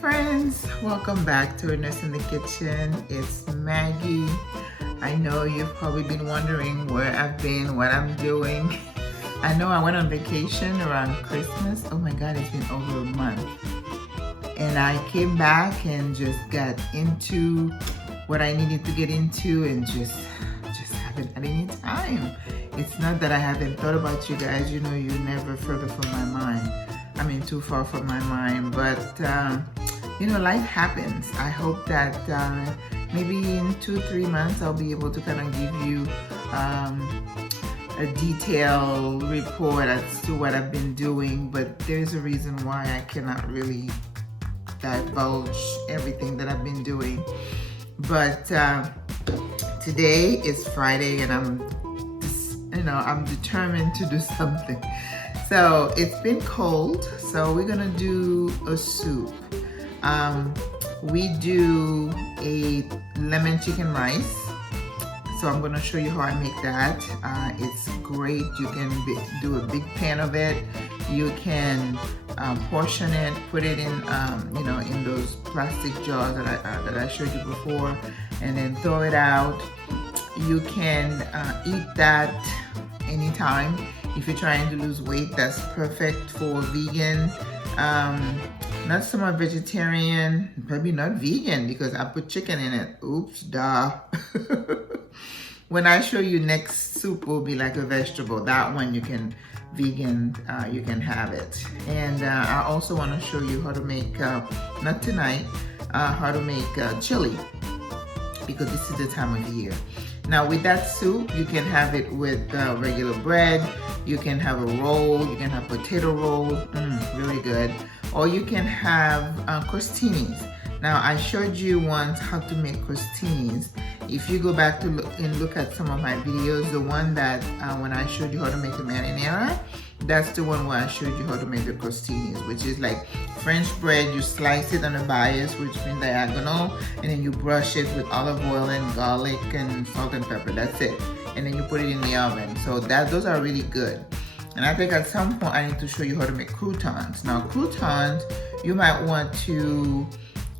friends, welcome back to Ernest in the Kitchen. It's Maggie. I know you've probably been wondering where I've been, what I'm doing. I know I went on vacation around Christmas. Oh my God, it's been over a month. And I came back and just got into what I needed to get into and just haven't had any time. It's not that I haven't thought about you guys. You know, you're never further from my mind. I mean, too far from my mind, but you know, life happens. I hope that maybe in 2-3 months I'll be able to kind of give you a detailed report as to what I've been doing, but there's a reason why I cannot really divulge everything that I've been doing. But today is Friday and I'm determined to do something. So it's been cold, so we're gonna do a soup. We do a lemon chicken rice. So I'm gonna show you how I make that. It's great. You can do a big pan of it. You can portion it, put it in, in those plastic jars that I showed you before, and then throw it out. You can eat that anytime. If you're trying to lose weight, that's perfect for vegan. Not so much vegetarian, probably not vegan because I put chicken in it. Oops, duh. When I show you next soup will be like a vegetable. That one you can vegan, you can have it. And I also want to show you how to make, not tonight, how to make chili because this is the time of the year. Now with that soup, you can have it with regular bread. You can have a roll. You can have potato roll, really good. Or you can have crostinis. Now I showed you once how to make crostinis. If you go back to look at some of my videos, the one that when I showed you how to make the marinara, that's the one where I showed you how to make the crostinis, which is like French bread. You slice it on a bias, which means diagonal, and then you brush it with olive oil and garlic and salt and pepper. That's it. And then you put it in the oven. So those are really good. And I think at some point I need to show you how to make croutons. Now croutons, you might want to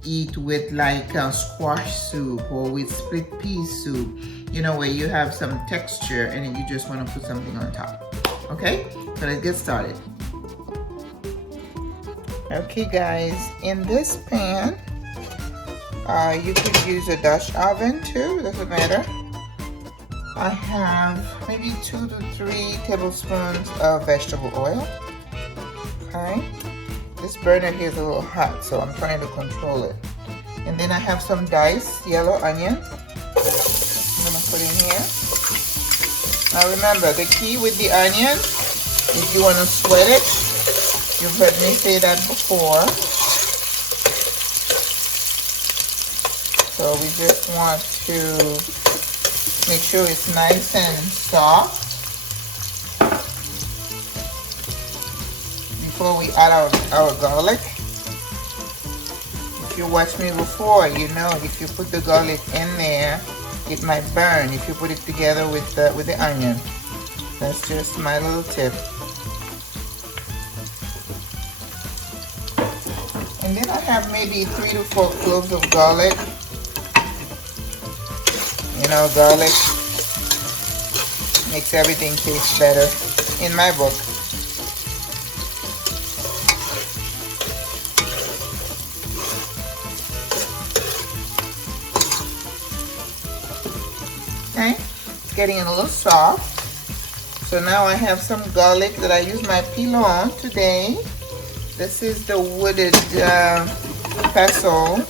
eat with like squash soup or with split pea soup, you know, where you have some texture and then you just want to put something on top. Okay, so let's get started. Okay guys, in this pan, you could use a Dutch oven too, doesn't matter. I have maybe 2 to 3 tablespoons of vegetable oil. Okay. This burner here is a little hot, so I'm trying to control it. And then I have some diced yellow onion. I'm gonna put in here. Now remember, the key with the onion, if you wanna sweat it, you've heard me say that before. So we just want to make sure it's nice and soft before we add our garlic. If you watched me before, you know if you put the garlic in there, it might burn if you put it together with the onion. That's just my little tip. And then I have maybe 3 to 4 cloves of garlic. You know, garlic makes everything taste better in my book. Okay, it's getting a little soft. So now I have some garlic that I use my pilon on today. This is the wooded pestle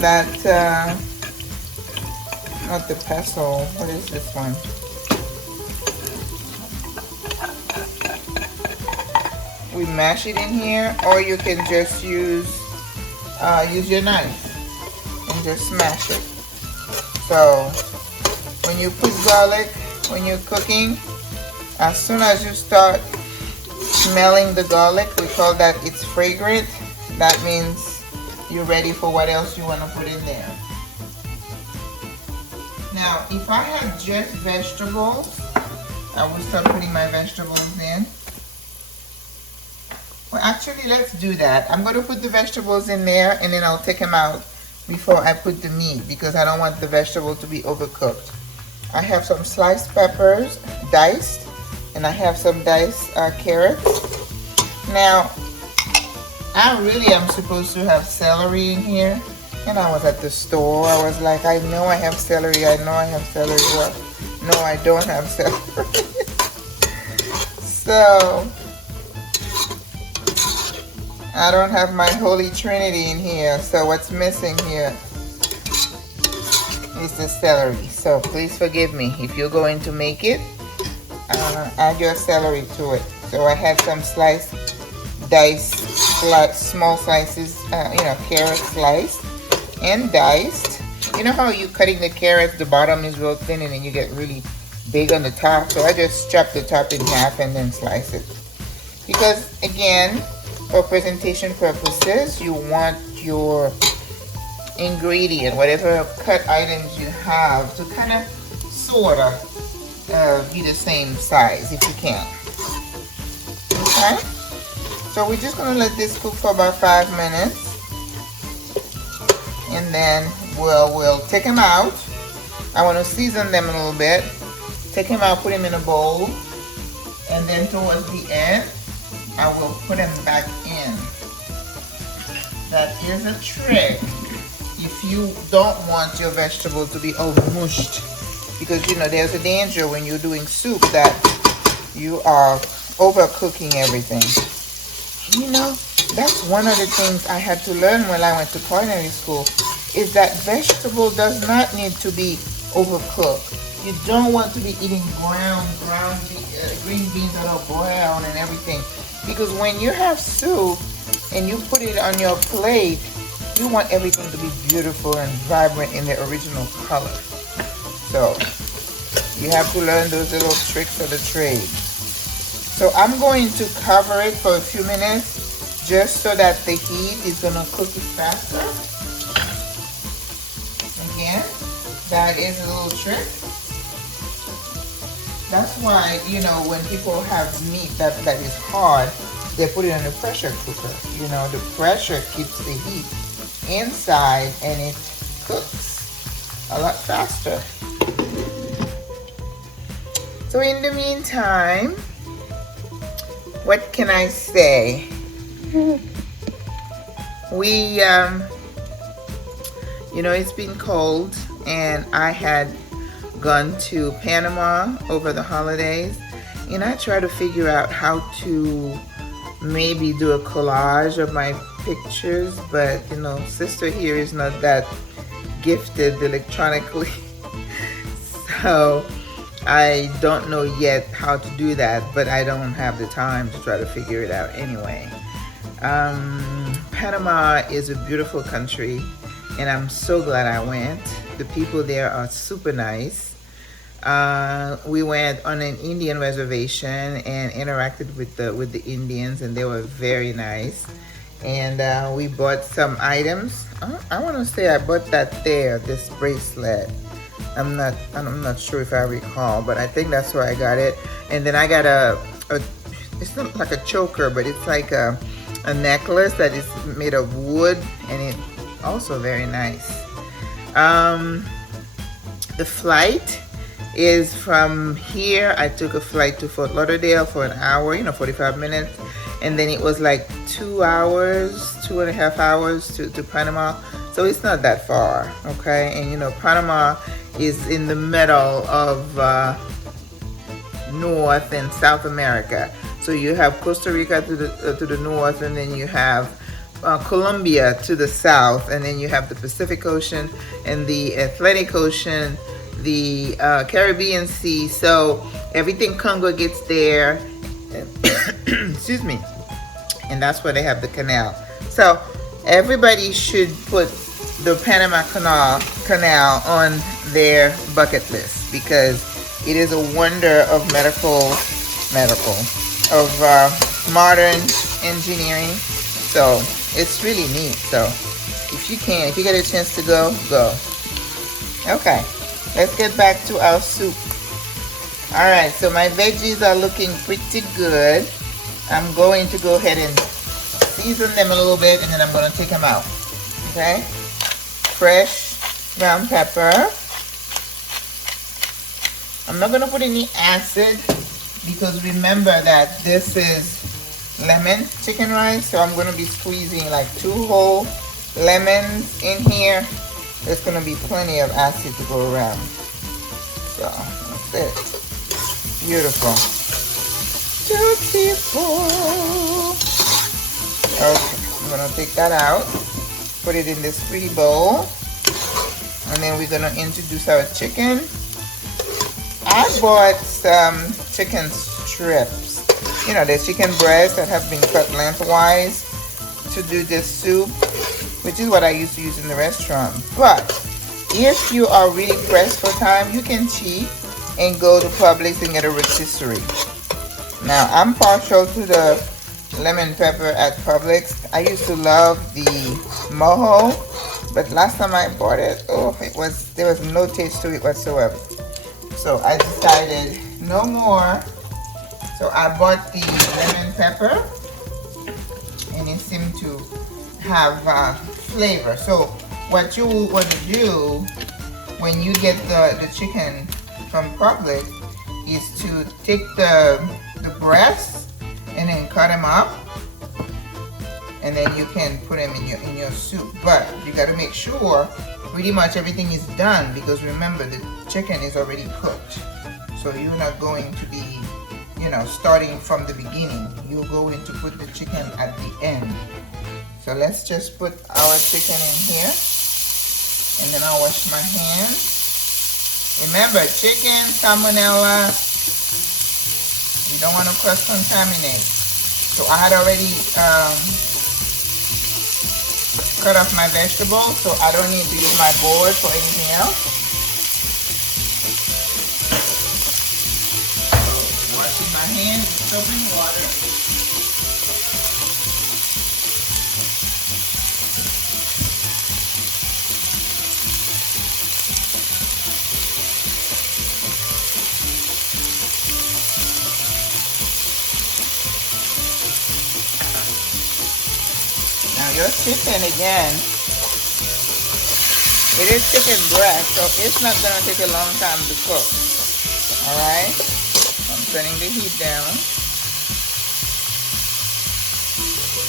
that, not the pestle, what is this one? We mash it in here, or you can just use your knife and just smash it. So when you put garlic, when you're cooking, as soon as you start smelling the garlic, we call that it's fragrant. That means you're ready for what else you want to put in there. Now, if I had just vegetables, I would start putting my vegetables in. Well, actually, let's do that. I'm going to put the vegetables in there and then I'll take them out before I put the meat because I don't want the vegetable to be overcooked. I have some sliced peppers, diced, and I have some diced carrots. Now, I really am supposed to have celery in here. And I was at the store. I was like, I know I have celery. I know I have celery. Well, no, I don't have celery. So, I don't have my Holy Trinity in here. So, what's missing here is the celery. So, please forgive me. If you're going to make it, add your celery to it. So, I had some sliced, diced, small slices, carrot sliced and diced. You know how you cutting the carrots, the bottom is real thin and then you get really big on the top? So I just chop the top in half and then slice it. Because again, for presentation purposes, you want your ingredient, whatever cut items you have, to kind of sort of be the same size if you can. Okay? So we're just going to let this cook for about 5 minutes. And then we'll take them out. I want to season them a little bit. Take them out, put them in a bowl. And then towards the end, I will put them back in. That is a trick. If you don't want your vegetable to be all mushed. Because there's a danger when you're doing soup that you are overcooking everything. That's one of the things I had to learn when I went to culinary school, is that vegetable does not need to be overcooked. You don't want to be eating green beans that are brown and everything. Because when you have soup and you put it on your plate, you want everything to be beautiful and vibrant in the original color. So you have to learn those little tricks of the trade. So I'm going to cover it for a few minutes just so that the heat is going to cook it faster. Again, that is a little trick. That's why, when people have meat that is hard, they put it in a pressure cooker. The pressure keeps the heat inside and it cooks a lot faster. So in the meantime, what can I say? We, it's been cold and I had gone to Panama over the holidays and I tried to figure out how to maybe do a collage of my pictures, but sister here is not that gifted electronically. So I don't know yet how to do that, but I don't have the time to try to figure it out anyway. Panama is a beautiful country and I'm so glad I went. The people there are super nice. We went on an Indian reservation and interacted with the Indians, and they were very nice. And we bought some items. I want to say I bought this bracelet. I'm not sure if I recall, but I think that's where I got it. And then I got it's not like a choker, but it's like a necklace that is made of wood, and it's also very nice. The flight is from here. I took a flight to Fort Lauderdale for an hour, 45 minutes, and then it was like 2 hours, 2.5 hours to Panama. So it's not that far, okay? And Panama is in the middle of North and South America. So you have Costa Rica to the north, and then you have Colombia to the south, and then you have the Pacific Ocean and the Atlantic Ocean, the Caribbean Sea. So everything Congo gets there. Excuse me. And that's where they have the canal. So everybody should put the Panama Canal on their bucket list, because it is a wonder of modern engineering. So it's really neat. So if you get a chance to go. Okay, let's get back to our soup. All right, so my veggies are looking pretty good. I'm going to go ahead and season them a little bit, and then I'm gonna take them out. Okay? Fresh ground pepper. I'm not gonna put any acid because remember that this is lemon chicken rice, so I'm gonna be squeezing like 2 whole lemons in here. There's gonna be plenty of acid to go around. So that's it. Beautiful. Beautiful. Okay, I'm gonna take that out, put it in this pretty bowl, and then we're gonna introduce our chicken. I bought some chicken strips. You know, the chicken breasts that have been cut lengthwise to do this soup, which is what I used to use in the restaurant. But if you are really pressed for time, you can cheat and go to Publix and get a rotisserie. Now, I'm partial to the lemon pepper at Publix. I used to love the mojo, but last time I bought it, there was no taste to it whatsoever. So I decided no more. So I bought the lemon pepper, and it seemed to have flavor. So what you want to do when you get the chicken from Publix is to take the breasts and then cut them up, and then you can put them in your soup. But you got to make sure pretty much everything is done, because remember the chicken is already cooked. So you're not going to be, starting from the beginning. You're going to put the chicken at the end. So let's just put our chicken in here, and then I'll wash my hands. Remember, chicken, salmonella, you don't want to cross-contaminate. So I had already cut off my vegetables, so I don't need to use my board for anything else. So washing my hands with soap and water. Now your chicken, again, it is chicken breast, so it's not going to take a long time to cook. Alright? I'm turning the heat down.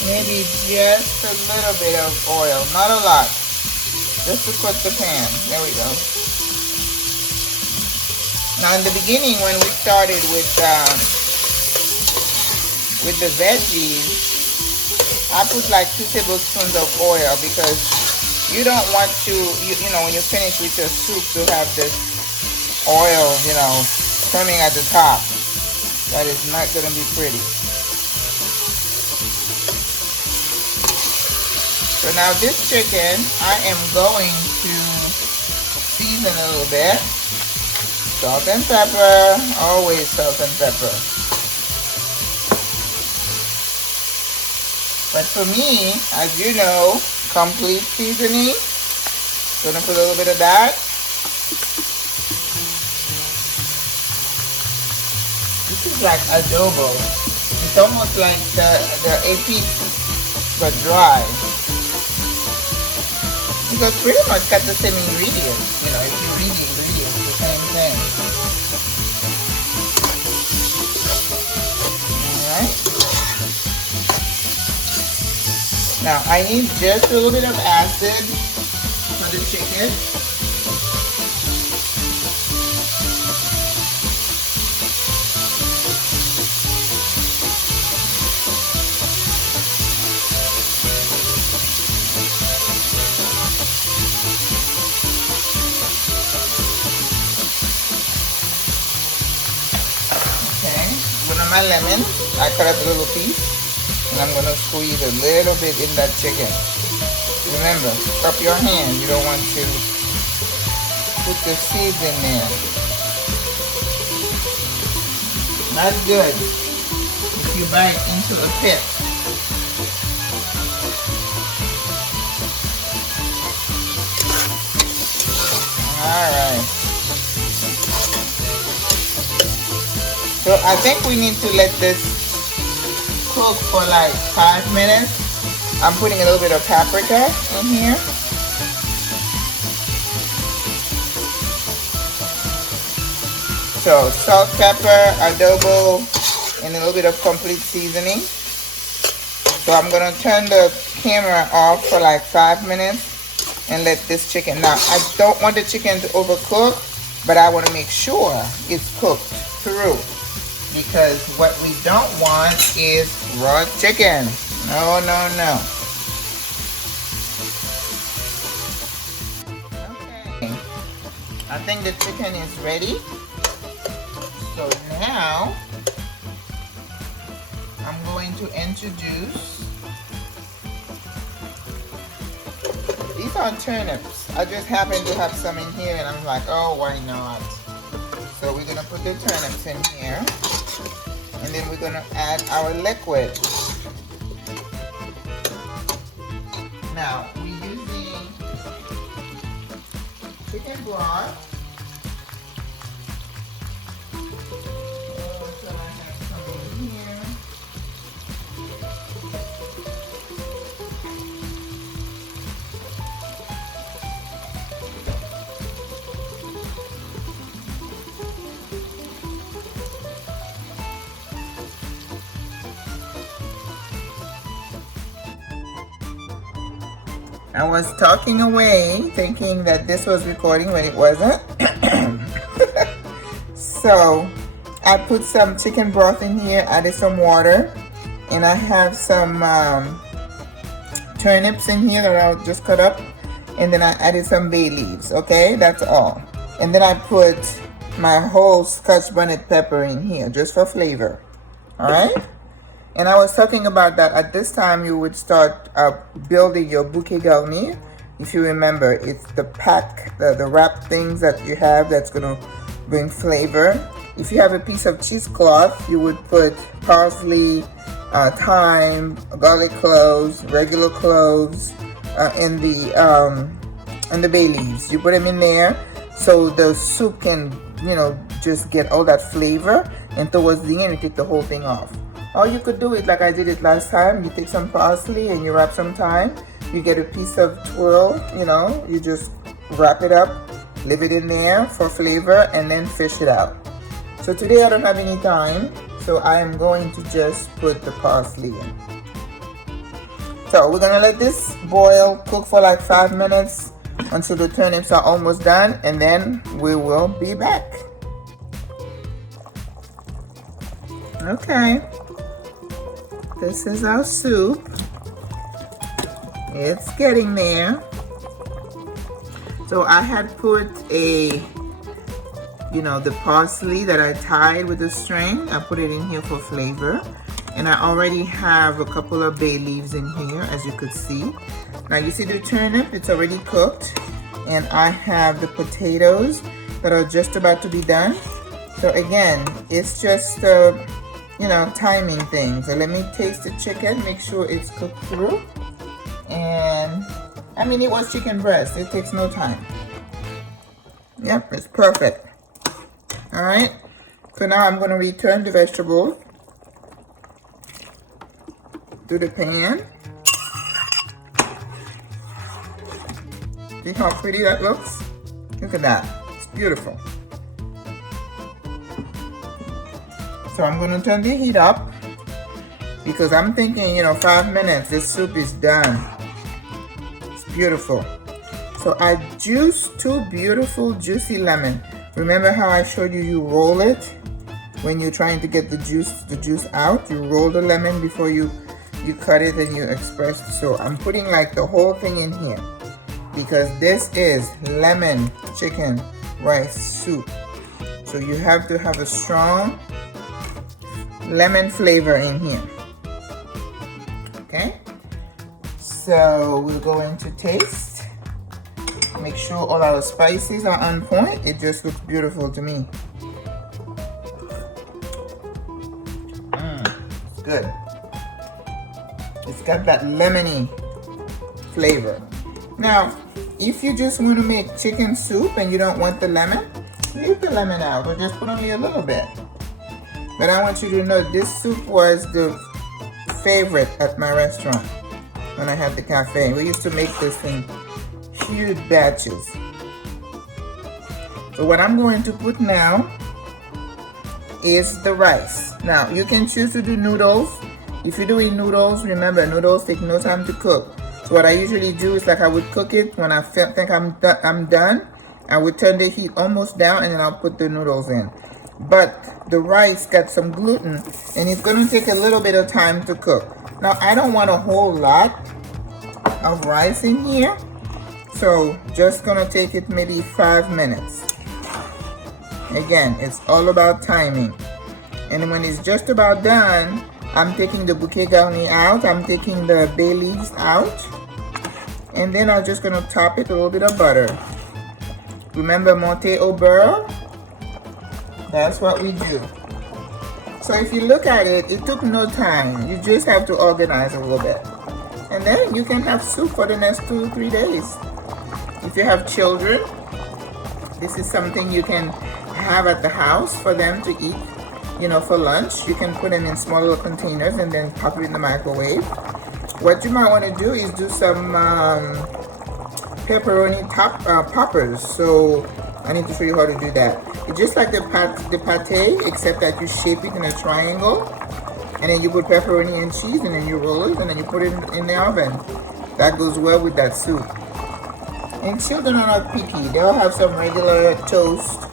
Maybe just a little bit of oil, not a lot. Just to coat the pan. There we go. Now in the beginning, when we started with the veggies, I put like 2 tablespoons of oil, because you don't want to, when you finish with your soup, to have this oil, coming at the top. That is not going to be pretty. So now this chicken, I am going to season a little bit. Salt and pepper, always salt and pepper. But for me, as you know, complete seasoning. Gonna put a little bit of that. This is like adobo. It's almost like the epic, but dry. Because pretty much got the same ingredients. If you read the ingredients, it's the same thing. Alright. Now, I need just a little bit of acid for the chicken. Okay, one of my lemon, I cut up a little piece. And I'm going to squeeze a little bit in that chicken. Remember, cup your hand. You don't want to put the seeds in there. Not good if you bite into a pit. Alright. So I think we need to let this cook for like 5 minutes. I'm putting a little bit of paprika in here. So salt, pepper, adobo, and a little bit of complete seasoning. So I'm gonna turn the camera off for like 5 minutes and let this chicken. Now I don't want the chicken to overcook, but I want to make sure it's cooked through, because what we don't want is raw chicken. No, no, no. Okay, I think the chicken is ready. So now I'm going to introduce, these are turnips. I just happen to have some in here and I'm like, oh, why not? So we're gonna put the turnips in here, and then we're gonna add our liquid. Now we're using chicken broth. I was talking away thinking that this was recording when it wasn't. So I put some chicken broth in here, added some water, and I have some turnips in here that I'll just cut up, and then I added some bay leaves. Okay, that's all. And then I put my whole Scotch bonnet pepper in here just for flavor. All right. And I was talking about that at this time you would start building your bouquet garni. If you remember, it's the pack, the wrap things that you have that's going to bring flavor. If you have a piece of cheesecloth, you would put parsley, thyme, garlic cloves, regular cloves, and the bay leaves. You put them in there so the soup can, you know, just get all that flavor. And towards the end, you take the whole thing off. Or you could do it like I did it last time. You take some parsley and you wrap some thyme. You get a piece of twirl, you know, you just wrap it up, leave it in there for flavor, and then fish it out. So today I don't have any thyme, so I am going to just put the parsley in. So we're gonna let this boil, cook for like 5 minutes until the turnips are almost done, and then we will be back. Okay. This is our soup. It's getting there. So I had put the parsley that I tied with a string. I put it in here for flavor. And I already have a couple of bay leaves in here, as you could see. Now you see the turnip, it's already cooked. And I have the potatoes that are just about to be done. So again, it's just timing things. So let me taste the chicken, make sure it's cooked through. And I mean, it was chicken breast. It takes no time. Yep, it's perfect. All right. So now I'm going to return the vegetables to the pan. See how pretty that looks? Look at that. It's beautiful. So I'm going to turn the heat up because I'm thinking, 5 minutes, this soup is done. It's beautiful. So I juiced 2 beautiful juicy lemon. Remember how I showed you roll it when you're trying to get the juice out? You roll the lemon before you cut it and you express it. So I'm putting like the whole thing in here because this is lemon chicken rice soup. So you have to have a strong lemon flavor in here. Okay, so we're going to taste. Make sure all our spices are on point. It just looks beautiful to me. It's good. It's got that lemony flavor. Now, if you just want to make chicken soup and you don't want the lemon, leave the lemon out or just put only a little bit. But I want you to know this soup was the favorite at my restaurant. when I had the cafe. We used to make this in huge batches. So what I'm going to put now is the rice. Now you can choose to do noodles. If you're doing noodles, remember noodles take no time to cook. So what I usually do is, like, I would cook it when I think I'm done. I would turn the heat almost down and then I'll put the noodles in. But the rice got some gluten and it's going to take a little bit of time to cook. Now I don't want a whole lot of rice in here, so just gonna take it maybe 5 minutes. Again, it's all about timing. And when it's just about done, I'm taking the bouquet garni out, I'm taking the bay leaves out, and then I'm just gonna top it with a little bit of butter. Remember, monter au beurre? That's what we do. So if you look at it, it took no time. You just have to organize a little bit. And then you can have soup for the next 2 to 3 days. If you have children, this is something you can have at the house for them to eat, you know, for lunch. You can put them in small little containers and then pop it in the microwave. What you might want to do is do some pepperoni poppers. So I need to show you how to do that. It's just like the pate, except that you shape it in a triangle, and then you put pepperoni and cheese, and then you roll it, and then you put it in the oven. That goes well with that soup. And children are not picky. They'll have some regular toast,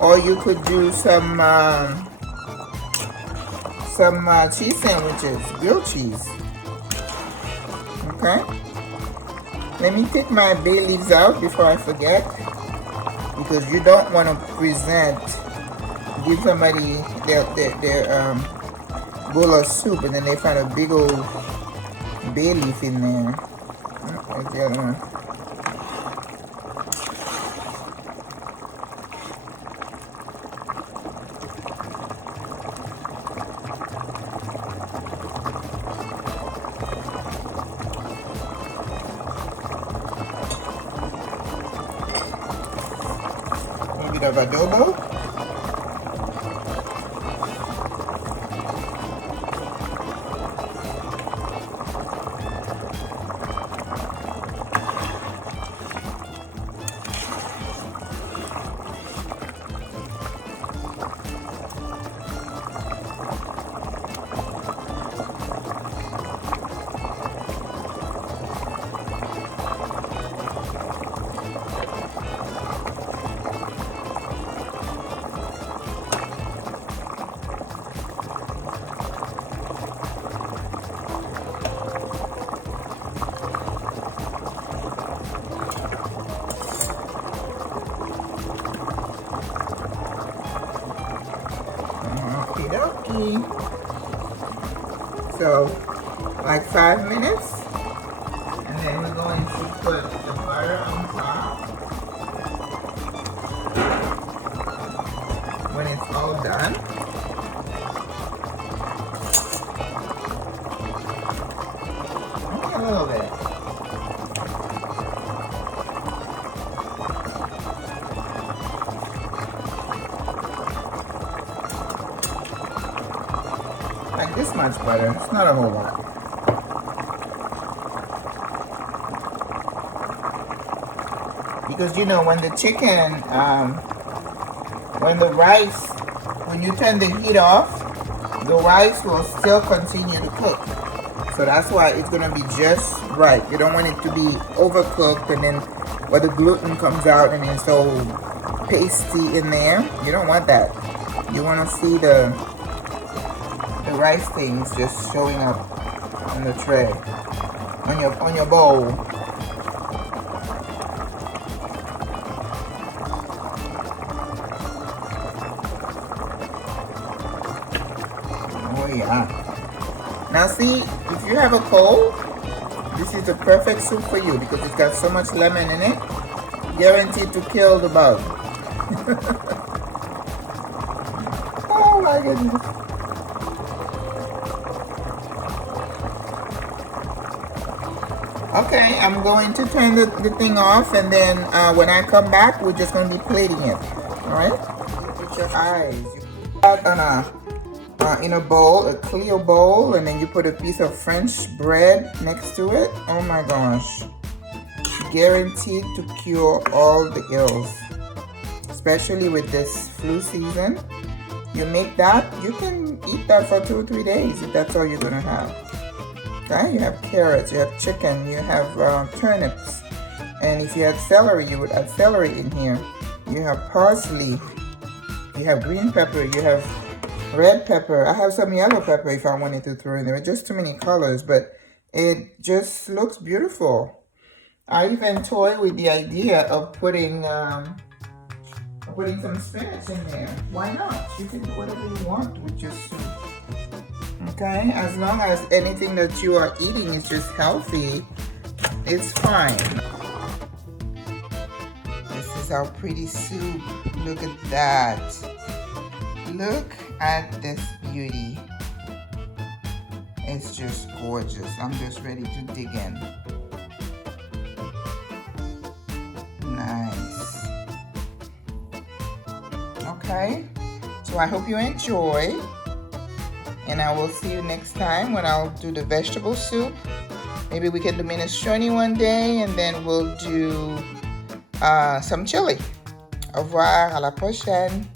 or you could do some cheese sandwiches, grilled cheese. Okay. Let me take my bay leaves out before I forget, because you don't want to give somebody their bowl of soup and then they find a big old bay leaf in there. Where's the other one? A bit of adobo. So, like 5 minutes, and then we're going to put the butter on top. When it's all done, a little bit. Like this much butter. It's not a whole lot. Because you know, when the chicken, when you turn the heat off, the rice will still continue to cook. So that's why it's gonna be just right. You don't want it to be overcooked and then where the gluten comes out and it's so pasty in there. You don't want that. You want to see the rice things just showing up on the tray, on your bowl. Oh yeah. Now see, if you have a cold, this is the perfect soup for you because it's got so much lemon in it, guaranteed to kill the bug. Oh my goodness. Okay, I'm going to turn the thing off, and then when I come back, we're just going to be plating it. All right? Put your eyes. You put that in a bowl, a clear bowl, and then you put a piece of French bread next to it. Oh my gosh. Guaranteed to cure all the ills, especially with this flu season. You make that, you can eat that for 2 or 3 days if that's all you're gonna have. Okay, you have carrots, you have chicken, you have turnips, and if you had celery, you would add celery in here. You have parsley, you have green pepper, you have red pepper. I have some yellow pepper if I wanted to throw in there. Just too many colors, but it just looks beautiful. I even toy with the idea of putting some spinach in there. Why not? You can do whatever you want with your soup. Okay, as long as anything that you are eating is just healthy, it's fine. This is our pretty soup. Look at that. Look at this beauty. It's just gorgeous. I'm just ready to dig in. Nice. Okay, so I hope you enjoy, and I will see you next time when I'll do the vegetable soup. Maybe we can do minestrone one day, and then we'll do some chili. Au revoir, à la prochaine.